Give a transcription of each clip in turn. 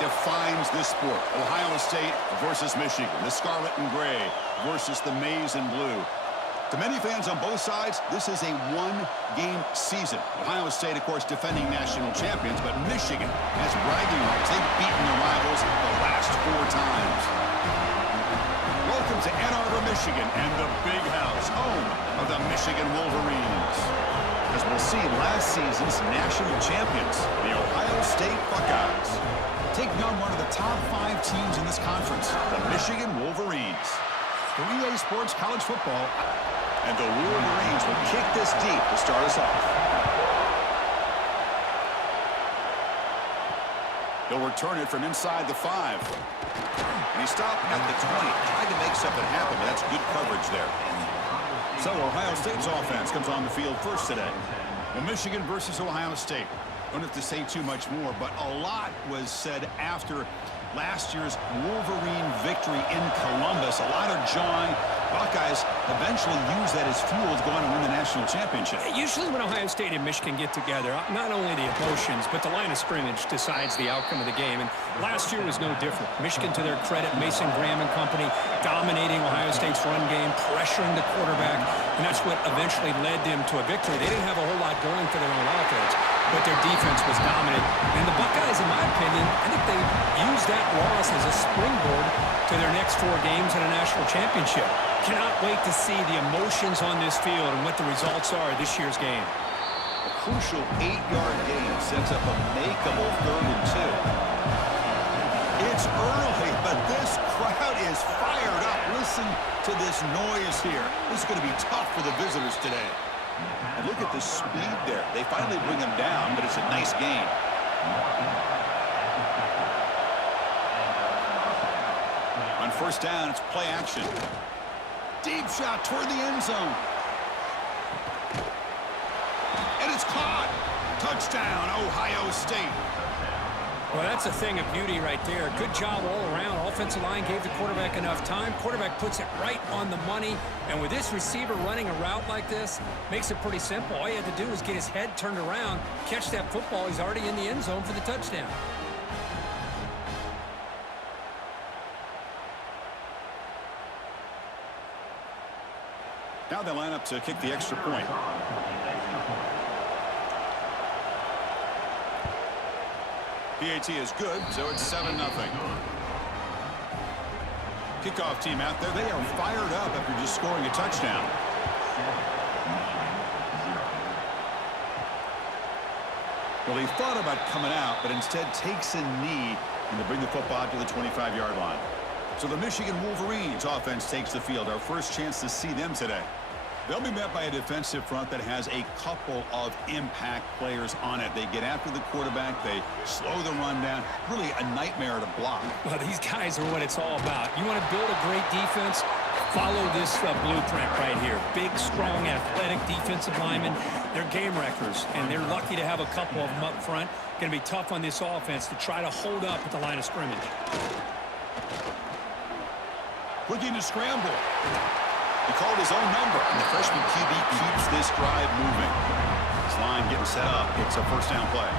defines this sport. Ohio State versus Michigan. The scarlet and gray versus the maize and blue. To many fans on both sides, this is a one-game season. Ohio State, of course, defending national champions, but Michigan has bragging rights. They've beaten their rivals the last 4 times. Welcome to Ann Arbor, Michigan, and the Big House, home of the Michigan Wolverines. As we'll see, last season's national champions, the Ohio State Buckeyes, taking on one of the top 5 teams in this conference, the Michigan Wolverines. For EA Sports College Football, and the Wolverines will kick this deep to start us off. He'll return it from inside the 5. And he stopped at the 20. Tried to make something happen, but that's good coverage there. So Ohio State's offense comes on the field first today. Well, Michigan versus Ohio State. Don't have to say too much more, but a lot was said after last year's Wolverine victory in Columbus. A lot of jawing. Buckeyes eventually use that as fuel to go on and win the national championship. Usually when Ohio State and Michigan get together, not only the emotions, but the line of scrimmage decides the outcome of the game. And last year was no different. Michigan, to their credit, Mason Graham and company, dominating Ohio State's run game, pressuring the quarterback, and that's what eventually led them to a victory. They didn't have a whole lot going for their own offense, but their defense was dominant. And the Buckeyes, in my opinion, I think they used that loss as a springboard to their next 4 games in a national championship. Cannot wait to see the emotions on this field and what the results are of this year's game. A crucial 8-yard gain sets up a makeable 3rd and 2. It's early, but this crowd is fired up. Listen to this noise here. This is going to be tough for the visitors today. And look at the speed there. They finally bring him down, but it's a nice gain. On first down, it's play action. Deep shot toward the end zone. And it's caught. Touchdown, Ohio State. Well, that's a thing of beauty right there. Good job all around. Offensive line gave the quarterback enough time. Quarterback puts it right on the money. And with this receiver running a route like this, makes it pretty simple. All you had to do was get his head turned around, catch that football. He's already in the end zone for the touchdown. Now they line up to kick the extra point. PAT is good, so it's 7-0. Kickoff team out there. They are fired up after just scoring a touchdown. Well, he thought about coming out, but instead takes a knee and to bring the football out to the 25-yard line. So the Michigan Wolverines offense takes the field. Our first chance to see them today. They'll be met by a defensive front that has a couple of impact players on it. They get after the quarterback. They slow the run down. Really a nightmare to block. Well, these guys are what it's all about. You want to build a great defense? Follow this blueprint right here. Big, strong, athletic defensive linemen. They're game wreckers, and they're lucky to have a couple of them up front. Going to be tough on this offense to try to hold up at the line of scrimmage. Looking to scramble. He called his own number, and the freshman QB keeps this drive moving. This line getting set up. It's a first down play.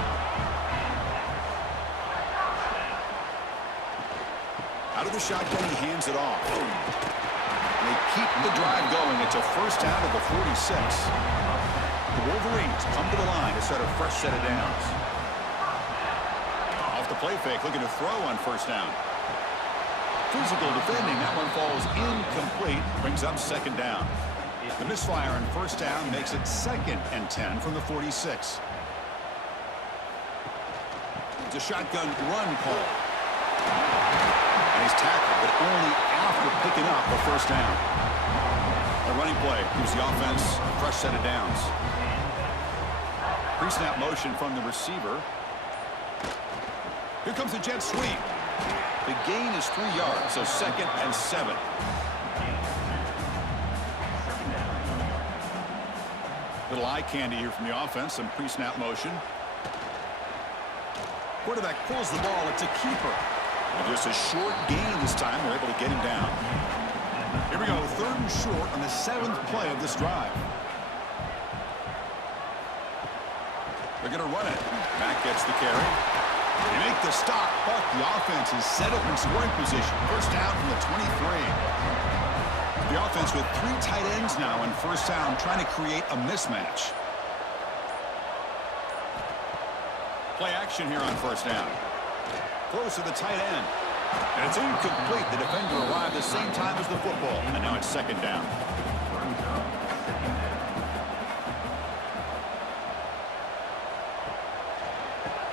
Out of the shotgun, he hands it off. And they keep the drive going. It's a first down at the 46. The Wolverines come to the line to set a fresh set of downs. Off the play fake, looking to throw on first down. Physical defending. That one falls incomplete. Brings up second down. The misfire on first down makes it 2nd and 10 from the 46. It's a shotgun run call. And he's tackled, but only after picking up a first down. A running play gives the offense a fresh set of downs. Pre-snap motion from the receiver. Here comes the jet sweep. The gain is 3 yards, so 2nd and 7. Little eye candy here from the offense, some pre-snap motion. Quarterback pulls the ball, it's a keeper. And just a short gain this time, they're able to get him down. Here we go, 3rd and short on the 7th play of this drive. They're going to run it. Mack gets the carry. They make the stop, but the offense is set up in scoring position. First down from the 23. The offense with 3 tight ends now on first down, trying to create a mismatch. Play action here on first down. Close to the tight end. And it's incomplete. The defender arrived the same time as the football. And now it's second down.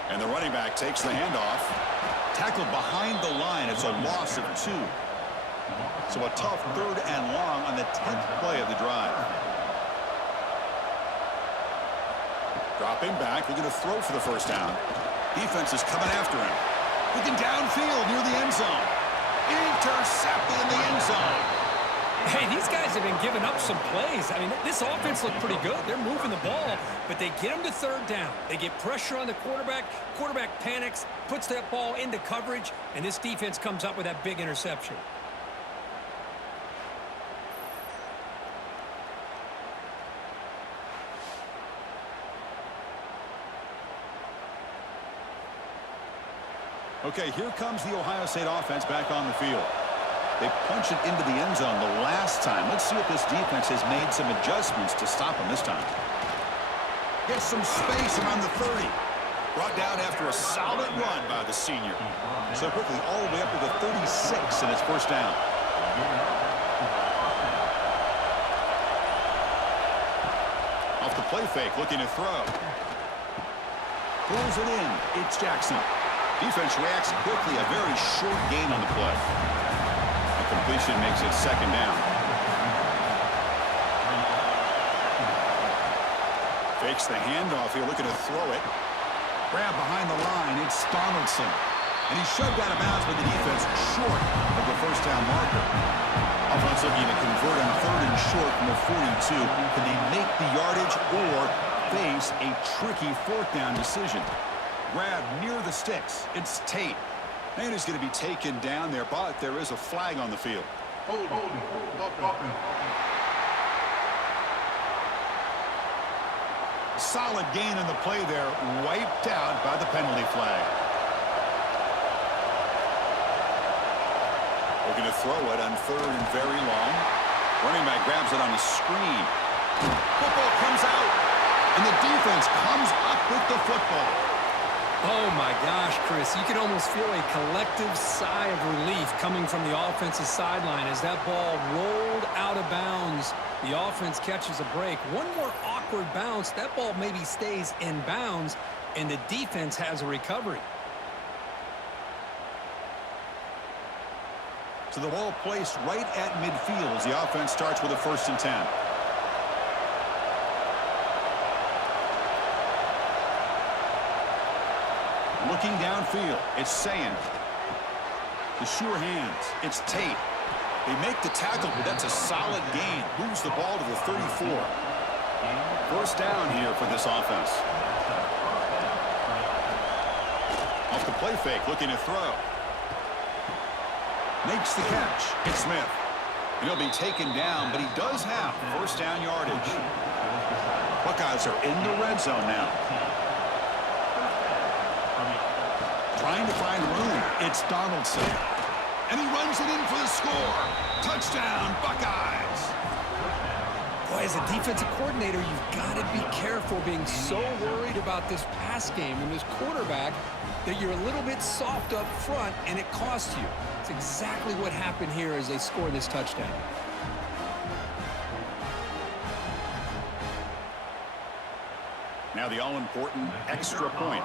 And the running back takes the handoff. Tackled behind the line. It's a loss of 2. So a tough 3rd and long on the 10th play of the drive. Dropping back, looking to throw for the first down. Defense is coming after him. Looking downfield near the end zone. Intercepted in the end zone. Hey, these guys have been giving up some plays. I mean, this offense looked pretty good. They're moving the ball, but they get them to 3rd down. They get pressure on the quarterback. Quarterback panics, puts that ball into coverage, and this defense comes up with that big interception. Okay, here comes the Ohio State offense back on the field. They punch it into the end zone the last time. Let's see if this defense has made some adjustments to stop them this time. Gets some space around the 30. Brought down after a solid run by the senior. So quickly all the way up to the 36, and it's first down. Off the play fake, looking to throw. Pulls it in. It's Jackson. Defense reacts quickly. A very short gain on the play. The completion makes it second down. Fakes the handoff here, looking to throw it. Grab behind the line. It's Donaldson. And he's shoved out of bounds by the defense short of the first down marker. Offense looking to convert on 3rd and short from the 42. Can they make the yardage or face a tricky 4th down decision? Grab near the sticks. It's Tate. And he's going to be taken down there, but there is a flag on the field. Solid gain on the play there, wiped out by the penalty flag. Looking to throw it on 3rd and very long. Running back grabs it on the screen. Football comes out, and the defense comes up with the football. Oh, my gosh, Chris. You can almost feel a collective sigh of relief coming from the offensive sideline as that ball rolled out of bounds. The offense catches a break. One more awkward bounce. That ball maybe stays in bounds, and the defense has a recovery. So the ball placed right at midfield as the offense starts with a 1st and 10. Looking downfield, it's Sayin. The sure hands, it's Tate. They make the tackle, but that's a solid gain. Moves the ball to the 34. First down here for this offense. Off the play fake, looking to throw. Makes the catch. It's Smith. And he'll be taken down, but he does have first down yardage. Buckeyes are in the red zone now. Trying to find room. It's Donaldson. And he runs it in for the score. Touchdown, Buckeyes. Boy, as a defensive coordinator, you've got to be careful being so worried about this pass game and this quarterback that you're a little bit soft up front, and it costs you. It's exactly what happened here as they score this touchdown. Now the all-important extra point.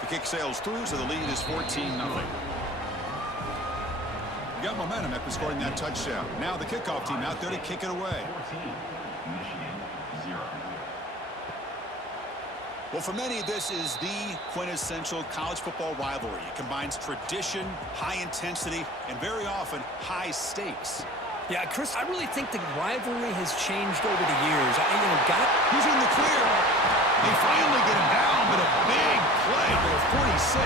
The kick sails through, so the lead is 14-0. You got momentum after scoring that touchdown. Now the kickoff team out there to kick it away. Well, for many, this is the quintessential college football rivalry. It combines tradition, high intensity, and very often high stakes. Yeah, Chris, I really think the rivalry has changed over the years. He's in the clear. They finally get him down, but a big play to the 46.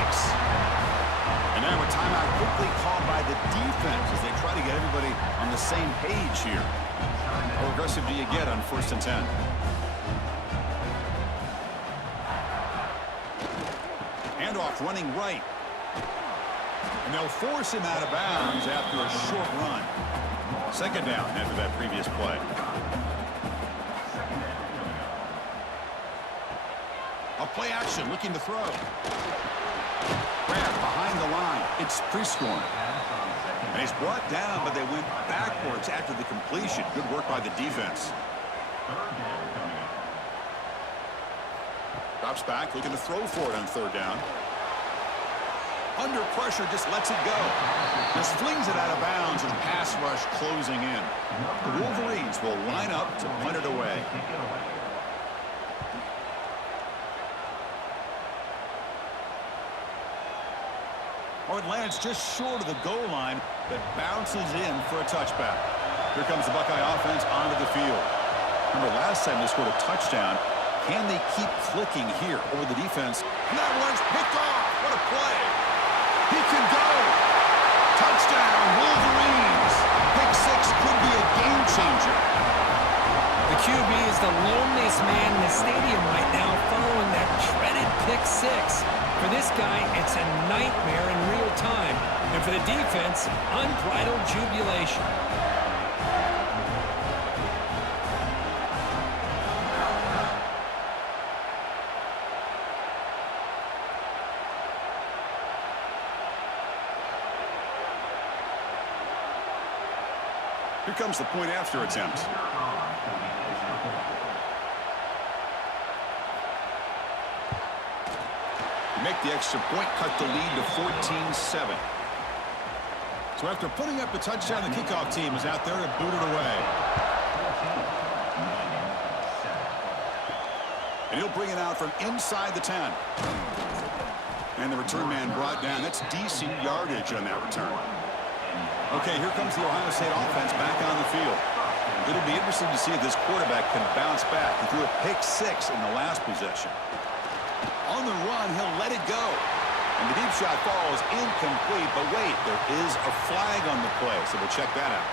And now a timeout quickly called by the defense as they try to get everybody on the same page here. How aggressive do you get on 1st and 10? Handoff running right. And they'll force him out of bounds after a short run. Second down after that previous play. A play action looking to throw. Grab behind the line. It's pre-scoring. And he's brought down, but they went backwards after the completion. Good work by the defense. Drops back, looking to throw for it on third down. Under pressure, just lets it go. Just flings it out of bounds and pass rush closing in. The Wolverines will line up to punt it away. Oh, it lands just short of the goal line, but bounces in for a touchback. Here comes the Buckeye offense onto the field. Remember, last time they scored a touchdown. Can they keep clicking here over the defense? And that one's picked off. What a play. He can go. Touchdown, Wolverines. Pick six could be a game changer. The QB is the loneliest man in the stadium right now following that dreaded pick six. For this guy, it's a nightmare in real time. And for the defense, unbridled jubilation. Here comes the point after attempt. Make the extra point, cut the lead to 14-7. So after putting up the touchdown, the kickoff team is out there to boot it away. And he'll bring it out from inside the 10. And the return man brought down. That's decent yardage on that return. Okay, here comes the Ohio State offense back on the field. It'll be interesting to see if this quarterback can bounce back. He threw a pick six in the last possession. On the run, he'll let it go. And the deep shot falls incomplete. But wait, there is a flag on the play, so we'll check that out.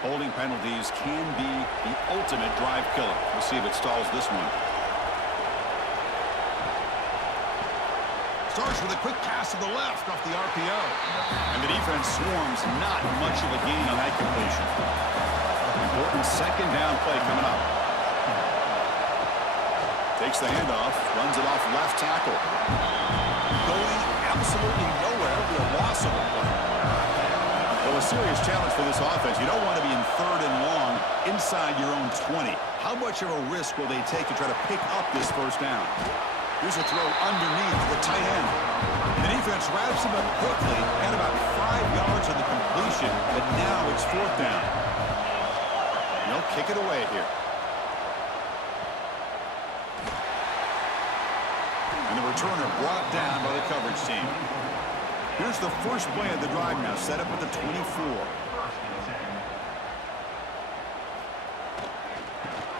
Holding penalties can be the ultimate drive killer. We'll see if it stalls this one. Starts with a quick pass to the left off the RPO. And the defense swarms, not much of a gain on that completion. Important second down play coming up. Takes the handoff, runs it off left tackle. Going absolutely nowhere, it'll be a loss of a play. Well, a serious challenge for this offense. You don't want to be in third and long inside your own 20. How much of a risk will they take to try to pick up this first down? Here's a throw underneath the tight end. The defense wraps him up quickly at about 5 yards of the completion, but now it's fourth down. They'll kick it away here. And the returner brought down by the coverage team. Here's the first play of the drive now, set up at the 24.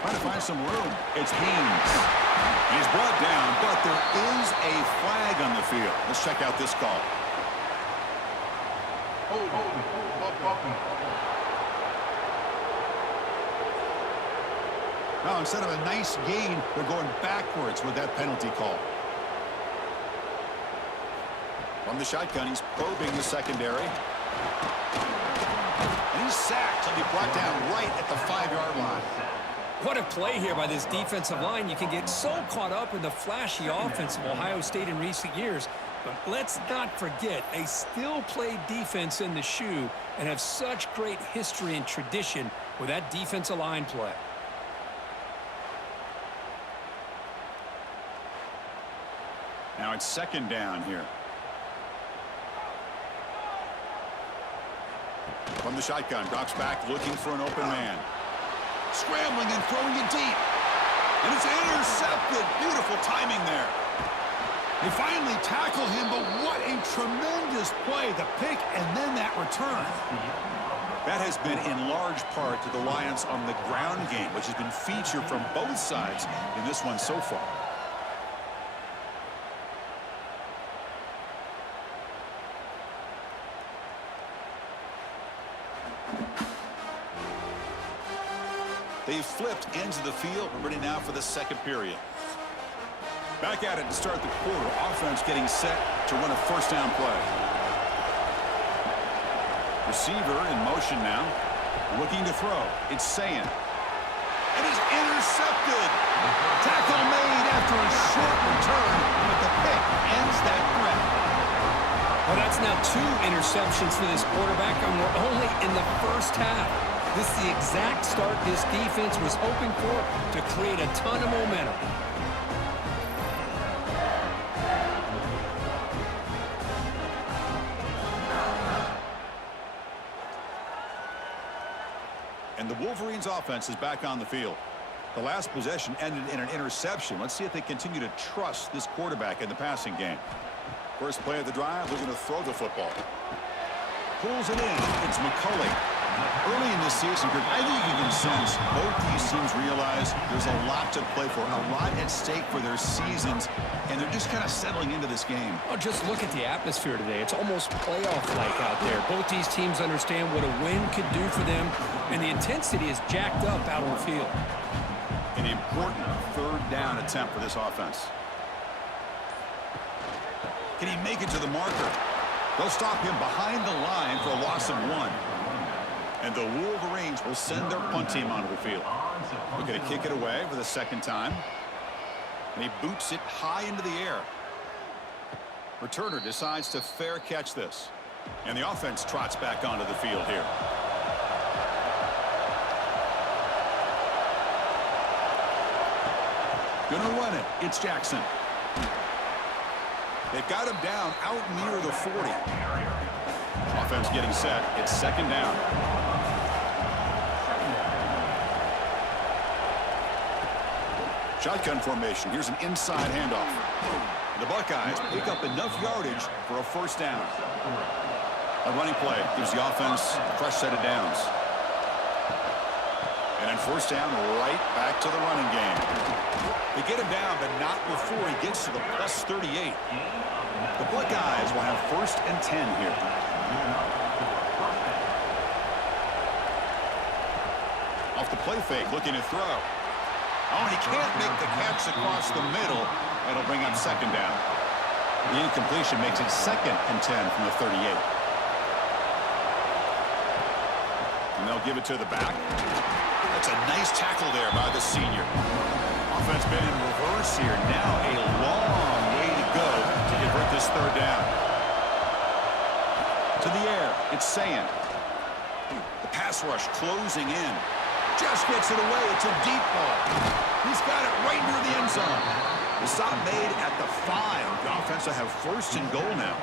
Trying to find some room. It's Haynes. He's brought down, but there is a flag on the field. Let's check out this call. Now, instead of a nice gain, they're going backwards with that penalty call. From the shotgun, he's probing the secondary. And he's sacked. He'll be brought down right at the 5-yard line. What a play here by this defensive line. You can get so caught up in the flashy offense of Ohio State in recent years. But let's not forget, they still play defense in the shoe and have such great history and tradition with that defensive line play. Now it's second down here. From the shotgun, drops back, looking for an open man. Scrambling and throwing it deep. And it's intercepted. Beautiful timing there. They finally tackle him, but what a tremendous play. The pick and then that return. That has been in large part to the Lions on the ground game, which has been featured from both sides in this one so far. They've flipped ends of the field. We're ready now for the second period. Back at it to start the quarter. Offense getting set to run a first down play. Receiver in motion now. Looking to throw. It's Saying. And it's intercepted. Tackle made after a short return, but the pick ends that threat. Well, that's now 2 interceptions for this quarterback, and we're only in the first half. This is the exact start this defense was hoping for to create a ton of momentum. And the Wolverines offense is back on the field. The last possession ended in an interception. Let's see if they continue to trust this quarterback in the passing game. First play of the drive, looking to throw the football. Pulls it in. It's McCulley. Early in this season, I think you can sense both these teams realize there's a lot to play for, a lot at stake for their seasons, and they're just kind of settling into this game. Oh, just look at the atmosphere today. It's almost playoff-like out there. Both these teams understand what a win could do for them, and the intensity is jacked up out on the field. An important third down attempt for this offense. Can he make it to the marker? They'll stop him behind the line for a loss of 1. And the Wolverines will send their punt team onto the field. Looking to kick it away for the second time. And he boots it high into the air. Returner decides to fair catch this. And the offense trots back onto the field here. Gonna run it. It's Jackson. They've got him down out near the 40. Offense getting set. It's second down. Shotgun formation. Here's an inside handoff. The Buckeyes pick up enough yardage for a first down. A running play gives the offense a fresh set of downs. And then first down, right back to the running game. They get him down, but not before he gets to the plus 38. The Buckeyes will have first and 10 here. Off the play fake, looking to throw. Oh, and he can't make the catch across the middle. That'll bring up second down. The incompletion makes it second and 10 from the 38. And they'll give it to the back. That's a nice tackle there by the senior. Offense been in reverse here. Now a long way to go to convert this third down. To the air, it's Saying. The pass rush closing in. Just gets it away. It's a deep ball. He's got it right near the end zone. The stop made at the 5. The offense will have first and goal now.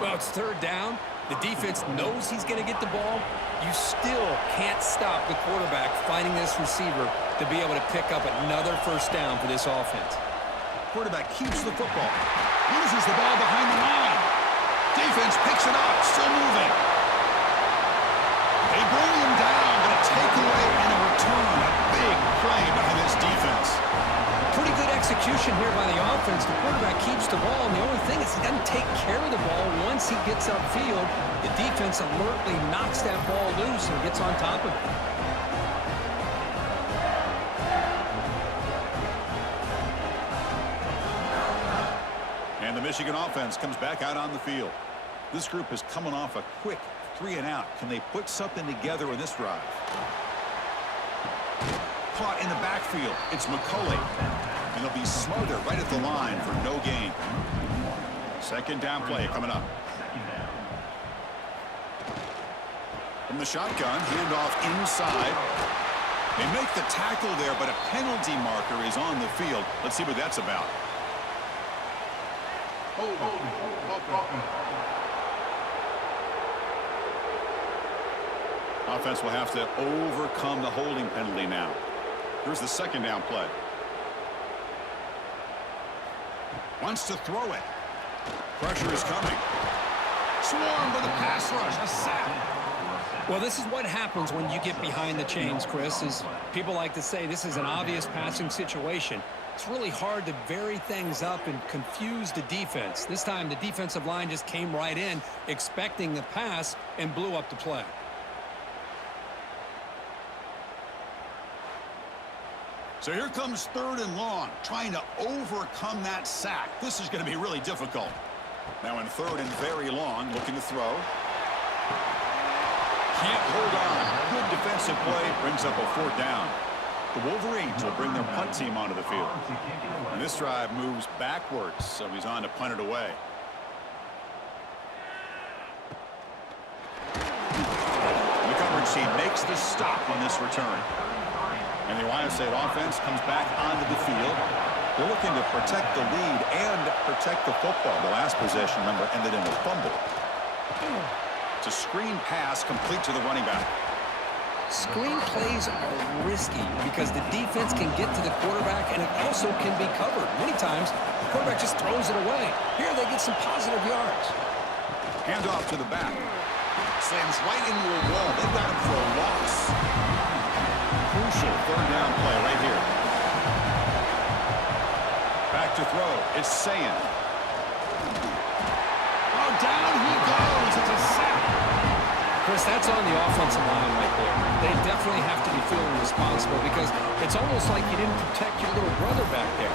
Well, it's third down. The defense knows he's going to get the ball. You still can't stop the quarterback finding this receiver to be able to pick up another first down for this offense. Quarterback keeps the football. Loses the ball behind the line. Defense picks it up. Still moving. They bring him down, but a takeaway and a return. A big play by this defense. Pretty good execution here by the offense. The quarterback keeps the ball, and the only thing is he doesn't take care of the ball once he gets upfield. The defense alertly knocks that ball loose and gets on top of it. And the Michigan offense comes back out on the field. This group is coming off a quick 3-and-out. Can they put something together in this drive? Caught in the backfield. It's McCulley. And they'll be smothered right at the line for no gain. Second down play coming up. From the shotgun, handoff inside. They make the tackle there, but a penalty marker is on the field. Let's see what that's about. Offense will have to overcome the holding penalty now. Here's the second down play. Wants to throw it. Pressure is coming. Swarmed by the pass rush. A sack. Well, this is what happens when you get behind the chains, Chris. As people like to say, this is an obvious passing situation. It's really hard to vary things up and confuse the defense. This time, the defensive line just came right in, expecting the pass, and blew up the play. So here comes 3rd and long, trying to overcome that sack. This is going to be really difficult. Now in 3rd and very long, looking to throw. Can't hold on. Good defensive play, brings up a 4th down. The Wolverines will bring their punt team onto the field. And this drive moves backwards, so he's on to punt it away. The coverage team makes the stop on this return. And the Ohio State offense comes back onto the field. They're looking to protect the lead and protect the football. The last possession, remember, ended in a fumble. It's a screen pass complete to the running back. Screen plays are risky because the defense can get to the quarterback, and it also can be covered. Many times, the quarterback just throws it away. Here they get some positive yards. Handoff to the back. Slams right into a wall. They've got him for a loss. Crucial 3rd down play right here. Back to throw. It's Sayin. Oh, down he goes. It's a sack. Chris, that's on the offensive line right there. They definitely have to be feeling responsible because it's almost like you didn't protect your little brother back there.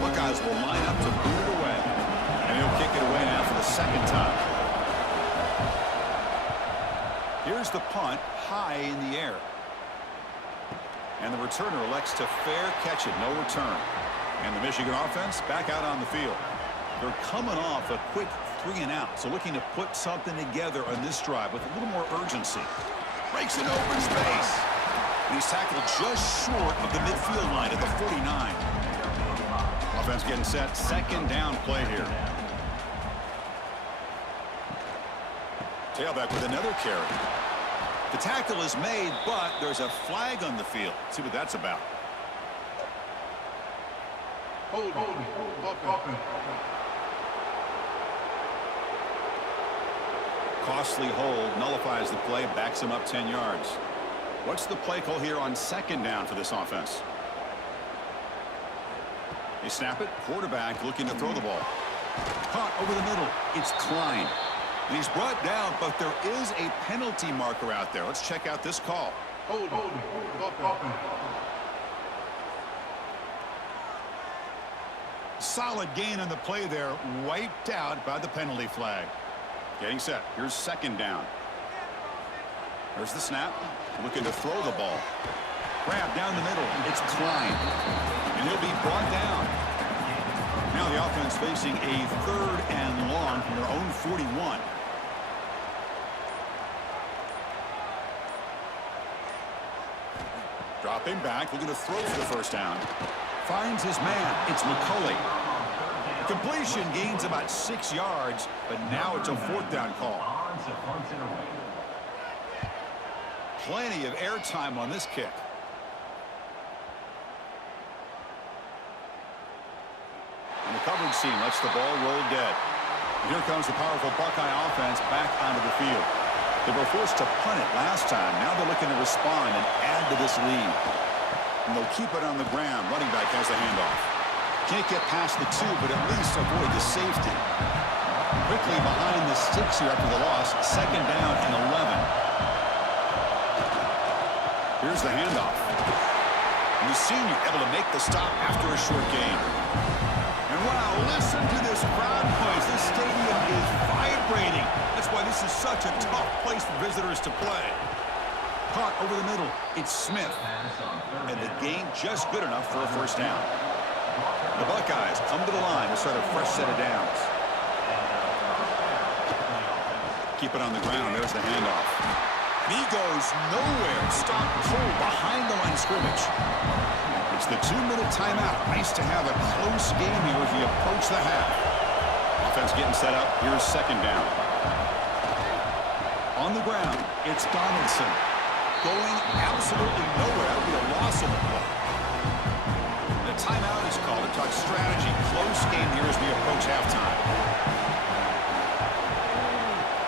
Buckeyes will line up to boot it away. And he'll kick it away now for the 2nd time. Here's the punt, high in the air. And the returner elects to fair catch it, no return. And the Michigan offense back out on the field. They're coming off a quick 3 and out, so looking to put something together on this drive with a little more urgency. Breaks an open space. And he's tackled just short of the midfield line at the 49. Offense getting set, 2nd down play here. Tailback with another carry. The tackle is made, but there's a flag on the field. Let's see what that's about. Hold. Costly hold, nullifies the play, backs him up 10 yards. What's the play call here on 2nd down for this offense? They snap it, quarterback looking to throw the ball. Caught over the middle, it's Klein. And he's brought down, but there is a penalty marker out there. Let's check out this call. Hold. Solid gain on the play there, wiped out by the penalty flag. Getting set. Here's 2nd down. There's the snap. Looking to throw the ball. Grab down the middle. It's Klein. And he'll be brought down. Now the offense facing a 3rd and long from their own 41. Dropping back, looking to throw for the 1st down. Finds his man. It's McCulley. Completion gains about 6 yards, but now it's a 4th down call. Plenty of airtime on this kick. And the coverage team lets the ball roll dead. Here comes the powerful Buckeye offense back onto the field. They were forced to punt it last time. Now they're looking to respond and add to this lead. And they'll keep it on the ground. Running back has the handoff. Can't get past the 2, but at least avoid the safety. Quickly behind the sticks here after the loss. 2nd down and 11. Here's the handoff. And the senior able to make the stop after a short gain. And wow, listen to this crowd noise. This stadium is vibrating. That's why this is such a tough place for visitors to play. Caught over the middle. It's Smith. And the gain just good enough for a 1st down. The Buckeyes come to the line to start a fresh set of downs. Keep it on the ground. There's the handoff. And he goes nowhere. Stop cold behind the line of scrimmage. It's the 2-minute timeout. Nice to have a close game here as we approach the half. Offense getting set up. Here's 2nd down. On the ground, it's Donaldson. Going absolutely nowhere. That'll be a loss of the play. The timeout is called to talk strategy. Close game here as we approach halftime.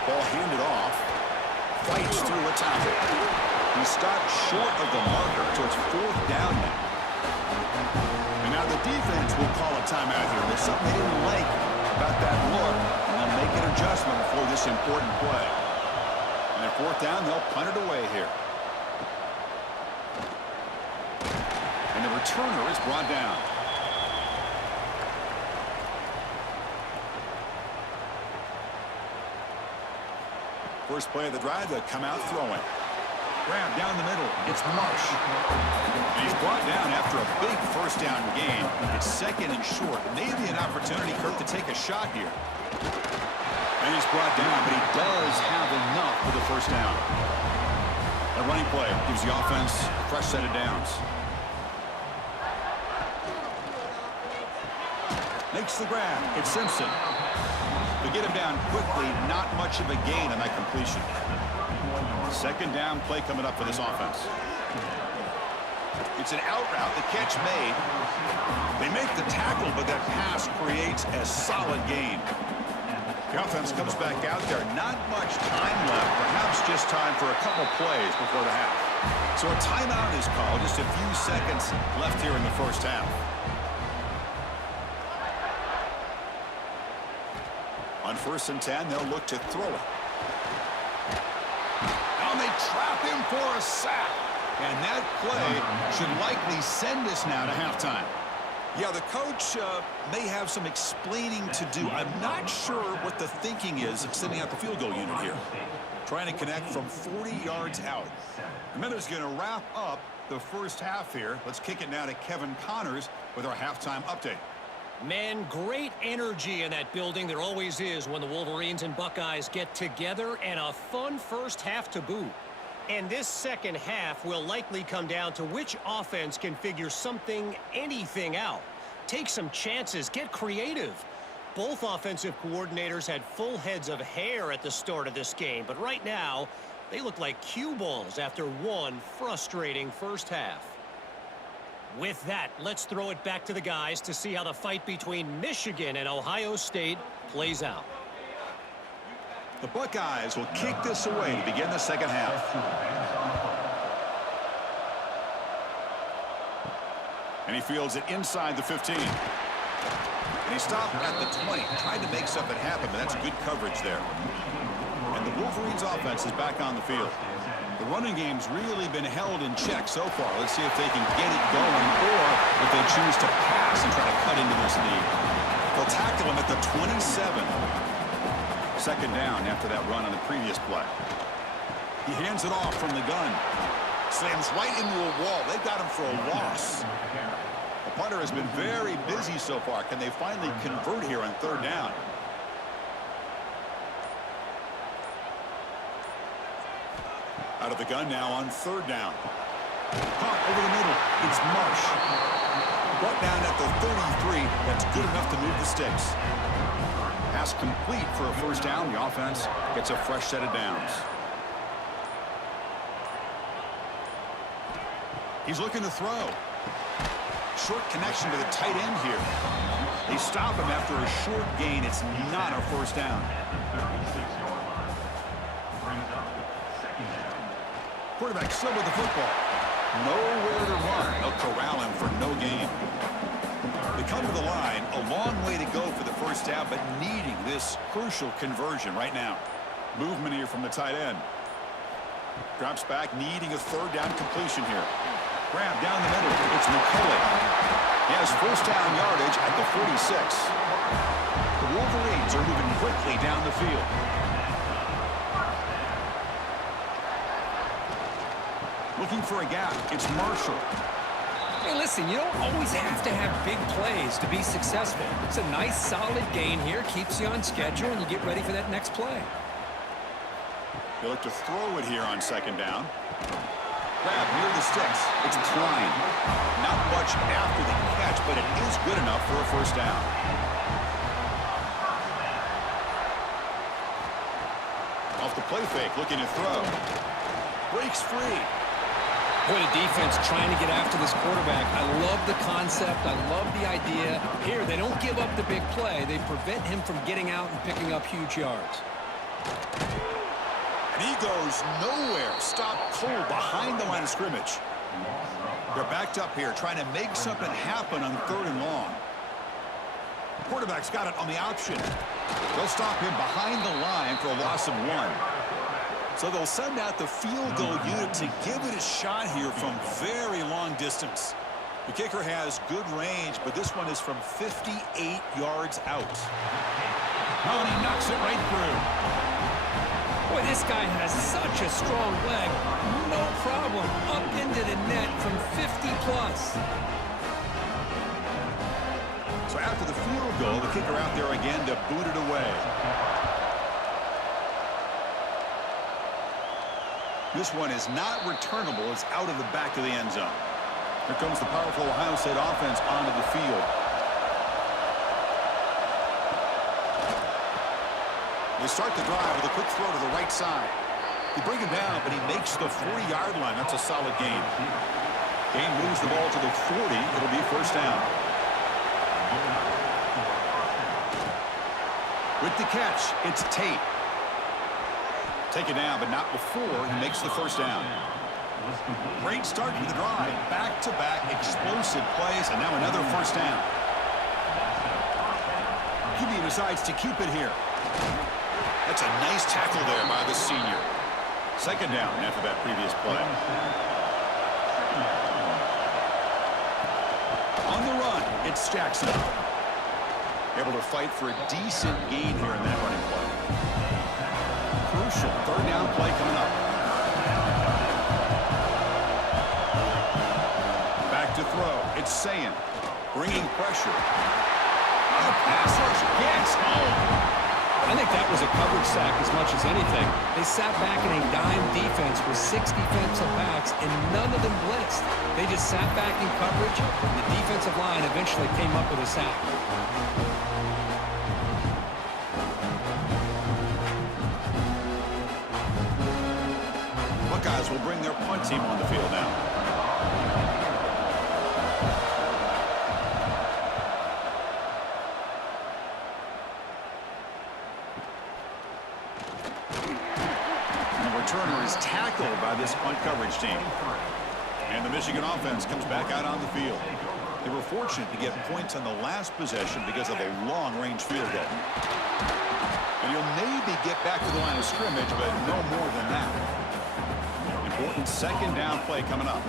Ball handed off. Fights through a tackle. He stopped short of the marker, so it's 4th down now. And now the defense will call a timeout here. There's something they didn't like. about that look, and they'll make an adjustment for this important play. And at fourth down, they'll punt it away here. And the returner is brought down. First play of the drive, they'll come out throwing. Grab down the middle. It's Marsh. And he's brought down after a big first down gain. It's second and short. Maybe an opportunity, Kirk, to take a shot here. And he's brought down, but he does have enough for the first down. A running play gives the offense a fresh set of downs. Makes the grab. It's Simpson. To get him down quickly, not much of a gain on that completion. Second down play coming up for this offense. It's an out route. The catch made. They make the tackle, but that pass creates a solid gain. The offense comes back out there. Not much time left. Perhaps just time for a couple plays before the half. So a timeout is called. Just a few seconds left here in the first half. On 1st and 10, they'll look to throw it. And they trap him for a sack. And that play should likely send us now to halftime. Yeah, the coach may have some explaining to do. I'm not sure what the thinking is of sending out the field goal unit here. Trying to connect from 40 yards out. The Miners going to wrap up the first half here. Let's kick it now to Kevin Connors with our halftime update. Man, great energy in that building. There always is when the Wolverines and Buckeyes get together, and a fun first half to boot. And this second half will likely come down to which offense can figure anything out. Take some chances, get creative. Both offensive coordinators had full heads of hair at the start of this game, but right now, they look like cue balls after one frustrating first half. With that, let's throw it back to the guys to see how the fight between Michigan and Ohio State plays out. The Buckeyes will kick this away to begin the second half. And he fields it inside the 15. And he stopped at the 20, tried to make something happen, but that's good coverage there. And the Wolverines offense is back on the field. The running game's really been held in check so far. Let's see if they can get it going or if they choose to pass and try to cut into this lead. They'll tackle him at the 27. Second down after that run on the previous play. He hands it off from the gun. Slams right into a wall. They got him for a loss. The punter has been very busy so far. Can they finally convert here on third down? Out of the gun now on third down. Caught over the middle. It's Marsh. Brought down at the 33. That's good enough to move the sticks. Pass complete for a first down. The offense gets a fresh set of downs. He's looking to throw. Short connection to the tight end here. They stop him after a short gain. It's not a first down. Quarterback still with the football. Nowhere to run. They'll corral him for no gain. They come to the line. A long way to go for the first down, but needing this crucial conversion right now. Movement here from the tight end. Drops back, needing a third down completion here. Grab down the middle. It's McCullough. He has first down yardage at the 46. The Wolverines are moving quickly down the field. Looking for a gap. It's Marshall. Hey, listen, you don't always have to have big plays to be successful. It's a nice, solid gain here. Keeps you on schedule, and you get ready for that next play. They look to throw it here on second down. Grab near the sticks. It's Klein. Not much after the catch, but it is good enough for a first down. Off the play fake, looking to throw. Breaks free. Boy, the defense trying to get after this quarterback. I love the concept. I love the idea. Here, they don't give up the big play. They prevent him from getting out and picking up huge yards. And he goes nowhere. Stopped cold behind the line of scrimmage. They're backed up here, trying to make something happen on third and long. Quarterback's got it on the option. They'll stop him behind the line for a loss of 1. So they'll send out the field goal unit to give it a shot here from very long distance. The kicker has good range, but this one is from 58 yards out. Oh, and he knocks it right through. Boy, this guy has such a strong leg. No problem. Up into the net from 50+. So after the field goal, the kicker out there again to boot it away. This one is not returnable. It's out of the back of the end zone. Here comes the powerful Ohio State offense onto the field. They start the drive with a quick throw to the right side. They bring him down, but he makes the 40-yard line. That's a solid gain. Gain moves the ball to the 40. It'll be first down. With the catch, it's Tate. Take it down, but not before he makes the first down. Great start to the drive. Back-to-back explosive plays, and now another first down. QB decides to keep it here. That's a nice tackle there by the senior. Second down after that previous play. On the run, it's Jackson. Able to fight for a decent gain here in that running play. Crucial third down play coming up. Back to throw. It's Sayin. Bringing pressure. The pass rush gets home. I think that was a coverage sack as much as anything. They sat back in a dime defense with 6 defensive backs, and none of them blitzed. They just sat back in coverage, and the defensive line eventually came up with a sack. Buckeyes will bring their punt team on the field now. Returner is tackled by this punt coverage team. And the Michigan offense comes back out on the field. They were fortunate to get points on the last possession because of a long-range field goal. And he'll maybe get back to the line of scrimmage, but no more than that. Important second down play coming up.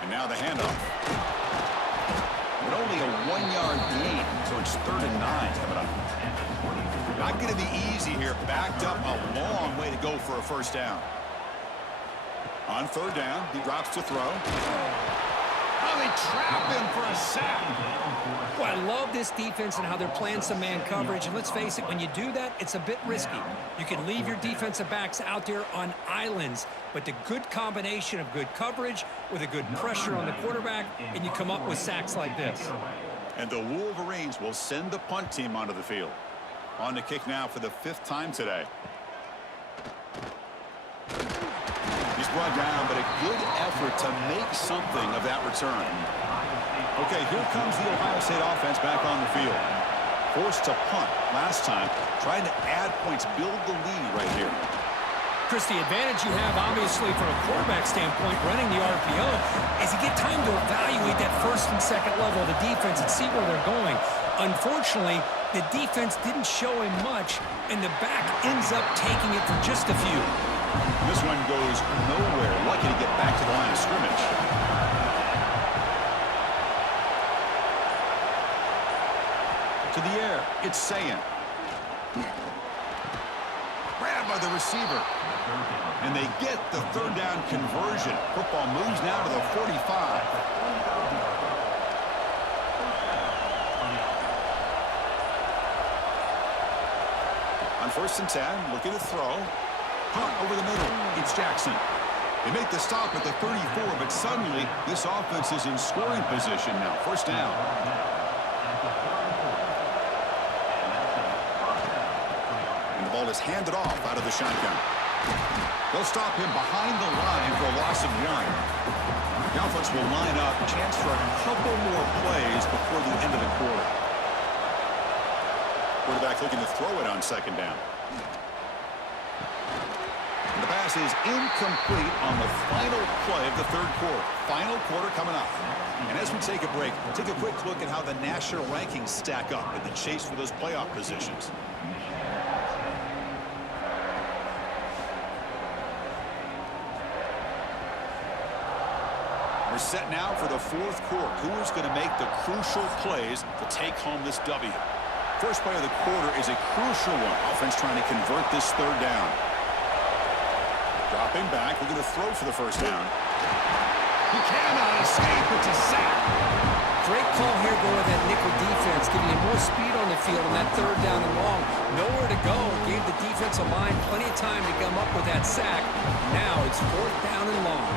And now the handoff. But only a 1-yard gain, so it's 3rd and 9 coming up. Not going to be easy here. Backed up a long way to go for a first down. On 3rd down, he drops to throw. Oh, they trap him for a sack. Well, I love this defense and how they're playing some man coverage. And let's face it, when you do that, it's a bit risky. You can leave your defensive backs out there on islands, but the good combination of good coverage with a good pressure on the quarterback, and you come up with sacks like this. And the Wolverines will send the punt team onto the field. On to kick now for the 5th time today. He's brought down, but a good effort to make something of that return. Okay, here comes the Ohio State offense back on the field. Forced to punt last time, trying to add points, build the lead right here. Chris, the advantage you have, obviously, from a quarterback standpoint, running the RPO, is you get time to evaluate that first and second level of the defense and see where they're going. Unfortunately, the defense didn't show him much, and the back ends up taking it for just a few. This one goes nowhere. Lucky to get back to the line of scrimmage. To the air, it's Sayin. Grabbed by the receiver. And they get the 3rd down conversion. Football moves now to the 45. On 1st and 10, looking to throw. Punt over the middle. It's Jackson. They make the stop at the 34, but suddenly this offense is in scoring position now. First down. And the ball is handed off out of the shotgun. They'll stop him behind the line for a loss of 1. The offense will line up. Chance for a couple more plays before the end of the quarter. Quarterback looking to throw it on 2nd down. And the pass is incomplete on the final play of the 3rd quarter. Final quarter coming up. And as we take a break, take a quick look at how the national rankings stack up in the chase for those playoff positions. We're set now for the fourth quarter. Who is going to make the crucial plays to take home this W? First play of the quarter is a crucial one. Offense trying to convert this third down. Dropping back, we're going to throw for the first down. He cannot escape. It's a sack. Great call here going with that nickel defense, giving you more speed on the field on that third down and long. Nowhere to go. Gave the defensive line plenty of time to come up with that sack. Now it's fourth down and long.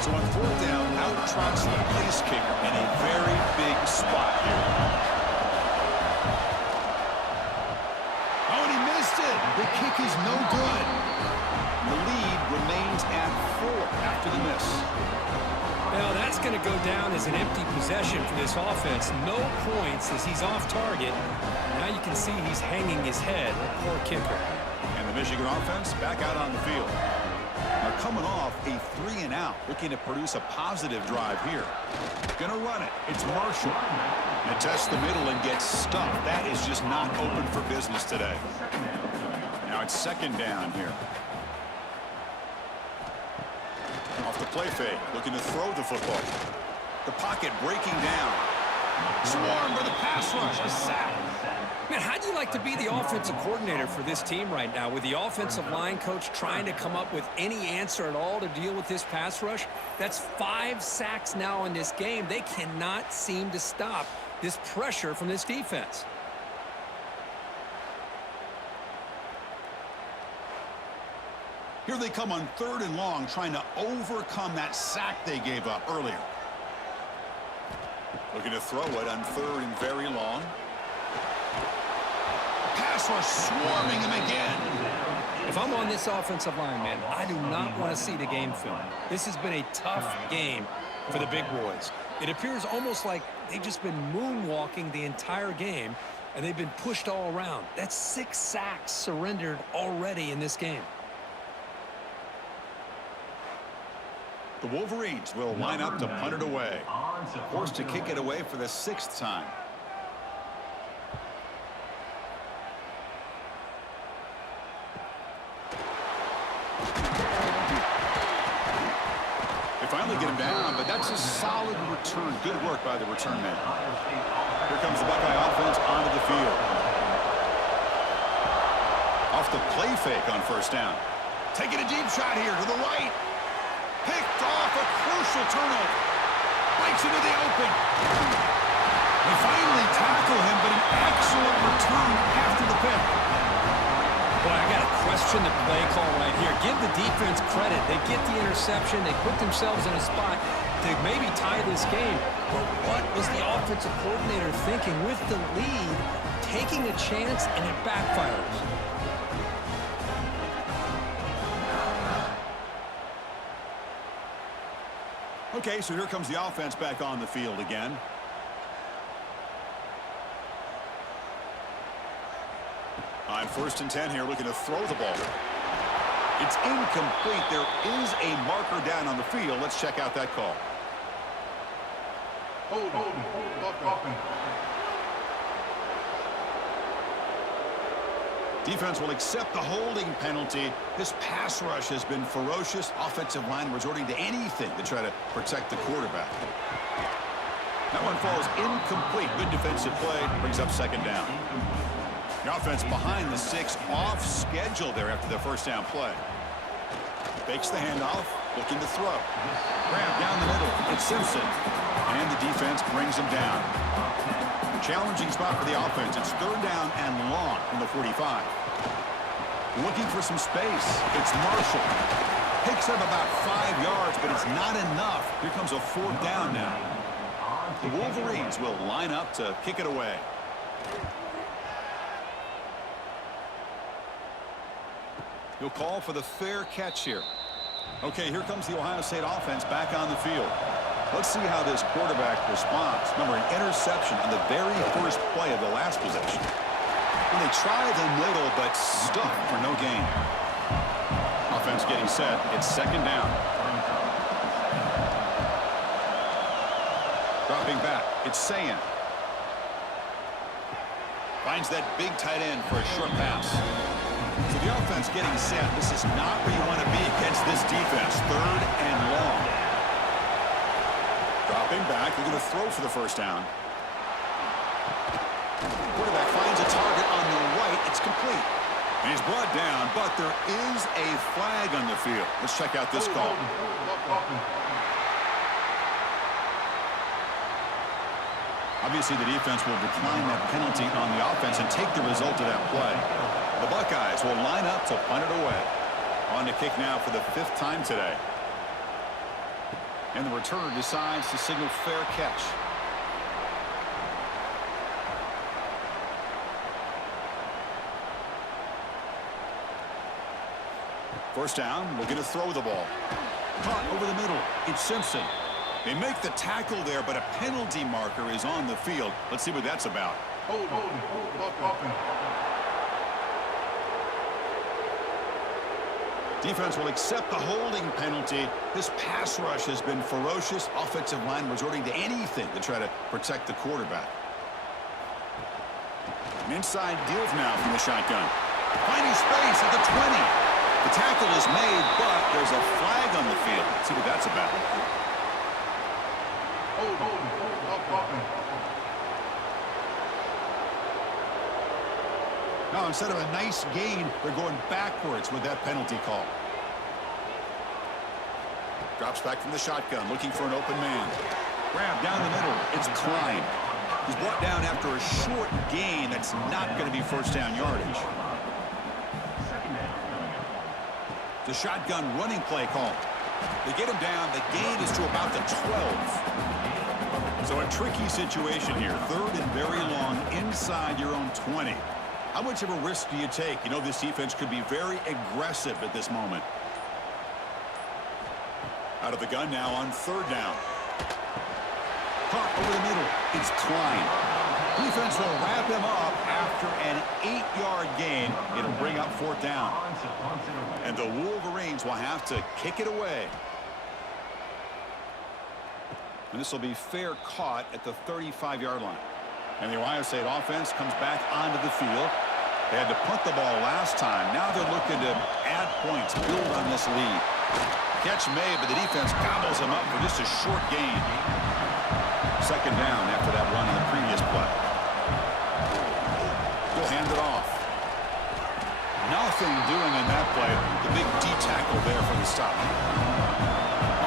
So on fourth down, out trots the place kicker in a very big spot here. Oh, and he missed it. The kick is no good. The lead remains at 4 after the miss. Now that's going to go down as an empty possession for this offense. No points as he's off target. Now you can see he's hanging his head. Poor kicker. And the Michigan offense back out on the field. Now coming off a 3-and-out, looking to produce a positive drive here. Gonna run it. It's Marshall. And tests the middle and gets stuffed. That is just not open for business today. Now it's second down here. Off the play fake, looking to throw the football. The pocket breaking down. Swarmed by the pass rush. A sack. Man, how do you like to be the offensive coordinator for this team right now with the offensive line coach trying to come up with any answer at all to deal with this pass rush? That's 5 sacks now in this game. They cannot seem to stop this pressure from this defense. Here they come on 3rd and long, trying to overcome that sack they gave up earlier. Looking to throw it on 3rd and very long. Pass rush swarming him again. If I'm on this offensive line, man, I do not want to see the game film. This has been a tough game for the big boys. It appears almost like they've just been moonwalking the entire game, and they've been pushed all around. That's 6 sacks surrendered already in this game. The Wolverines will line up to punt it away. Forced to kick it away for the 6th time. They finally get him down, but that's a solid return. Good work by the return man. Here comes the Buckeye offense onto the field. Off the play fake on first down. Taking a deep shot here to the right. Picked off, a crucial turnover. Breaks into the open. They finally tackle him, but an excellent return after the pick. Boy, I got to question the play call right here. Give the defense credit. They get the interception. They put themselves in a spot to maybe tie this game. But what was the offensive coordinator thinking with the lead, taking a chance, and it backfires? Okay, so here comes the offense back on the field again. On 1st and 10 here, looking to throw the ball. It's incomplete. There is a marker down on the field. Let's check out that call. Defense will accept the holding penalty. This pass rush has been ferocious. Offensive line resorting to anything to try to protect the quarterback. That one falls incomplete. Good defensive play. Brings up second down. The offense behind the 6, off schedule there after the first down play. Fakes the handoff, looking to throw. Grab down the middle. It's Simpson. And the defense brings him down. Challenging spot for the offense. It's 3rd down and long from the 45. Looking for some space. It's Marshall. Picks up about 5 yards, but it's not enough. Here comes a 4th down now. The Wolverines will line up to kick it away. He'll call for the fair catch here. Okay, here comes the Ohio State offense back on the field. Let's see how this quarterback responds. Remember, an interception on the very first play of the last possession. And they try the middle, but stuck for no gain. set. It's second down. Dropping back. It's Sayan. Finds that big tight end for a short pass. So the offense getting set. This is not where you want to be against this defense. Third and long. Dropping back. They're going to throw for the first down. Quarterback finds a target on the right. It's complete. And he's brought down, but there is a flag on the field. Let's check out this call. Obviously, the defense will decline that penalty on the offense and take the result of that play. The Buckeyes will line up to punt it away. On to kick now for the 5th time today. And the returner decides to signal fair catch. First down, we're going to throw the ball. Caught over the middle. It's Simpson. They make the tackle there, but a penalty marker is on the field. Let's see what that's about. Defense will accept the holding penalty. This pass rush has been ferocious. Offensive line resorting to anything to try to protect the quarterback. An inside deals now from the shotgun. Finding space at the 20. The tackle is made, but there's a flag on the field. Let's see what that's about. Now, instead of a nice gain, they're going backwards with that penalty call. Drops back from the shotgun, looking for an open man. Grab down the middle. It's Klein. He's brought down after a short gain that's not going to be first down yardage. The shotgun running play call. They get him down. The gain is to about the 12. So a tricky situation here. 3rd and very long inside your own 20. How much of a risk do you take? You know this defense could be very aggressive at this moment. Out of the gun now on 3rd down. Caught over the middle. It's Klein. Defense will wrap him up after an 8-yard gain. It'll bring up 4th down. And the Wolverines will have to kick it away. And this will be fair caught at the 35-yard line. And the Ohio State offense comes back onto the field. They had to punt the ball last time. Now they're looking to add points, build on this lead. Catch made, but the defense gobbles him up for just a short gain. Second down after that run on the previous play. He'll hand it off. Nothing doing in that play. The big D tackle there for the stop.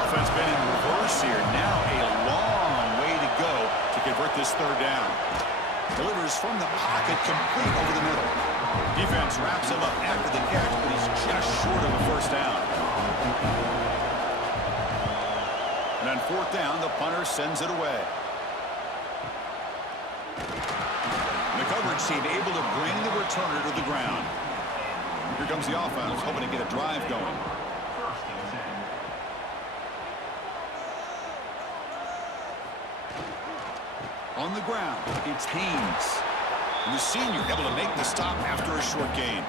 Offense been in reverse here. Now a long way to go to convert this 3rd down. Delivers from the pocket, complete over the middle. Defense wraps him up after the catch, but he's just short of a first down. And on 4th down, the punter sends it away. And the coverage team able to bring the returner to the ground. Here comes the offense, hoping to get a drive going. On the ground, it's Haynes. And the senior able to make the stop after a short gain.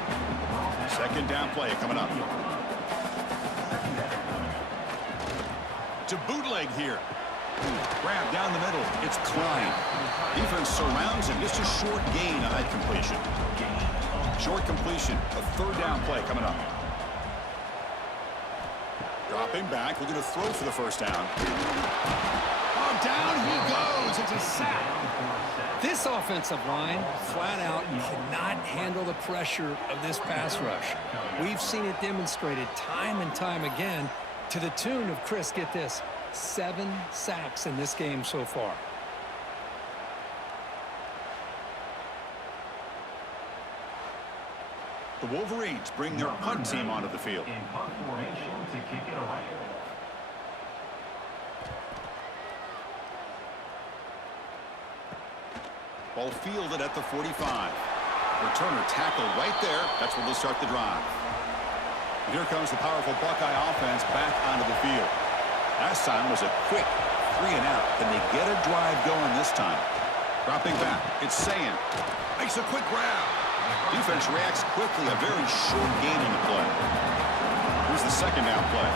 Second down play coming up. To bootleg here. Grab down the middle. It's Klein. Defense surrounds him. Just a short gain on that completion. Short completion. A 3rd down play coming up. Dropping back. Looking to throw for the first down. Oh, down he goes. It's a sack. This offensive line, flat out, cannot handle the pressure of this pass rush. We've seen it demonstrated time and time again to the tune of, Chris, get this, 7 sacks in this game so far. The Wolverines bring their punt team onto the field. In punt formation to kick it away. Ball fielded at the 45. Returner tackled right there. That's where they'll start the drive. And here comes the powerful Buckeye offense back onto the field. Last time was a quick 3 and out. Can they get a drive going this time? Dropping back. It's Sayan. Makes a quick grab. Defense reacts quickly. A very short gain on the play. Here's the second down play.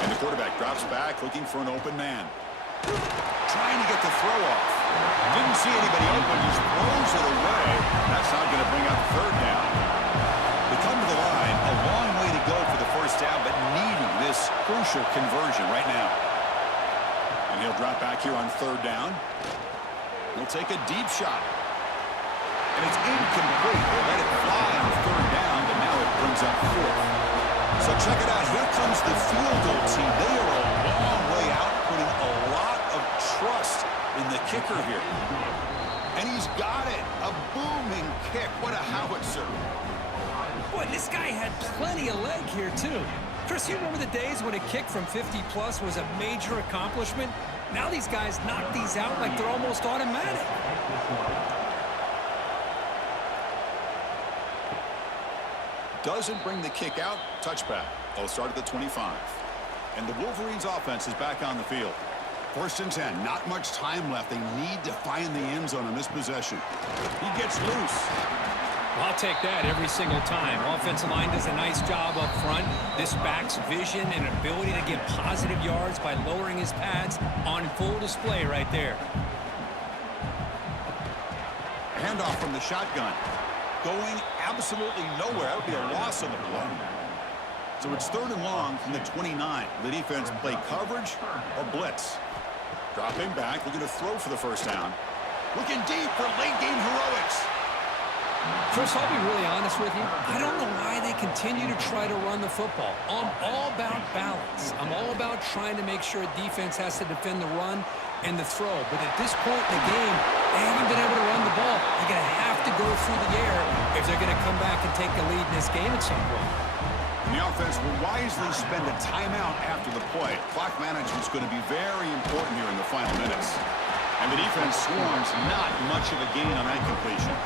And the quarterback drops back, looking for an open man. Trying to get the throw off. Didn't see anybody open, just throws it away. That's not going to bring up third down. They come to the line, a long way to go for the first down, but needing this crucial conversion right now. And he'll drop back here on third down. He'll take a deep shot. And it's incomplete. They let it fly on third down, but now it brings up fourth. So check it out. Here comes the field goal team. They are a long way out, putting a lot of trust in the kicker here. And he's got it. A booming kick. What a howitzer. Boy, this guy had plenty of leg here, too. Chris, you remember the days when a kick from 50-plus was a major accomplishment? Now these guys knock these out like they're almost automatic. Doesn't bring the kick out. Touchback. They'll start at the 25. And the Wolverines offense is back on the field. First and 10. Not much time left. They need to find the end zone on this possession. He gets loose. I'll take that every single time. Offensive line does a nice job up front. This back's vision and ability to get positive yards by lowering his pads on full display right there. Handoff from the shotgun. Going absolutely nowhere. That would be a loss on the play. So it's third and long from the 29. The defense play coverage or blitz. Dropping back, looking to throw for the first down. Looking deep for late game heroics. Chris, I'll be really honest with you. I don't know why they continue to try to run the football. I'm all about balance. I'm all about trying to make sure defense has to defend the run and the throw. But at this point in the game, they haven't been able to run the ball. They're going to have to go through the air if they're going to come back and take the lead in this game at some point. And the offense will wisely spend a timeout after the play. Clock management is going to be very important here in the final minutes. And the defense swarms not much of a gain on that completion.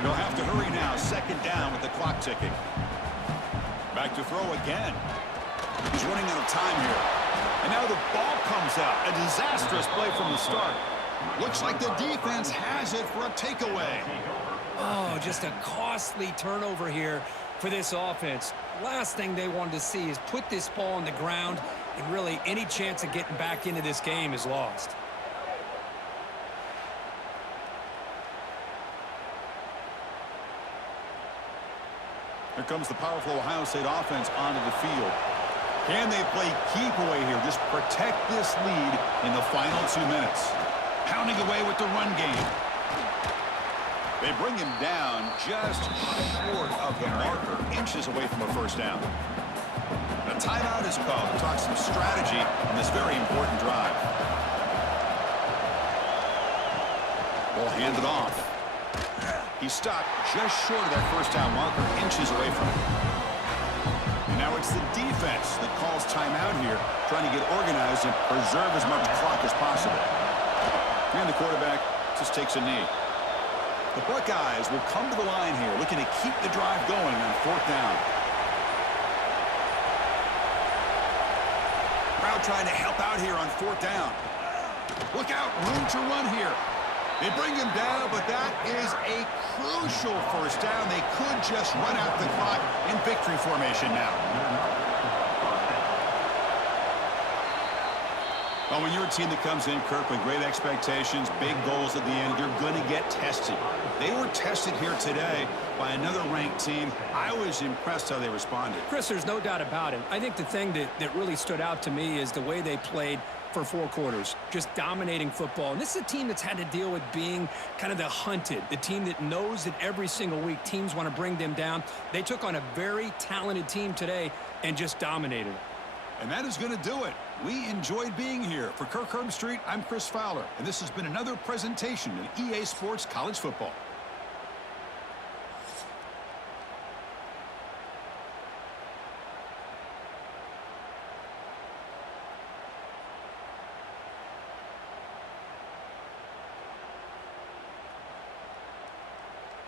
They'll have to hurry now. Second down with the clock ticking. Back to throw again. He's running out of time here. And now the ball comes out. A disastrous play from the start. Looks like the defense has it for a takeaway. Oh, just a costly turnover here for this offense. Last thing they wanted to see is put this ball on the ground, and really any chance of getting back into this game is lost. Here comes the powerful Ohio State offense onto the field. Can they play keep away here? Just protect this lead in the final 2 minutes. Pounding away with the run game. They bring him down just short of the marker, inches away from a first down. A timeout is called to talk some strategy on this very important drive. Ball handed off. He stopped just short of that first down marker, inches away from it. And now it's the defense that calls timeout here, trying to get organized and preserve as much clock as possible. And the quarterback just takes a knee. The Buckeyes will come to the line here, looking to keep the drive going on fourth down. Crowd trying to help out here on fourth down. Look out, room to run here. They bring him down, but that is a crucial first down. They could just run out the clock in victory formation now. Well, when you're a team that comes in, Kirk, with great expectations, big goals at the end, you're going to get tested. They were tested here today by another ranked team. I was impressed how they responded. Chris, there's no doubt about it. I think the thing that really stood out to me is the way they played for 4 quarters, just dominating football. And this is a team that's had to deal with being kind of the hunted, the team that knows that every single week teams want to bring them down. They took on a very talented team today and just dominated it. And that is going to do it. We enjoyed being here. For Kirk Herbstreit, I'm Chris Fowler, and this has been another presentation of EA Sports College Football.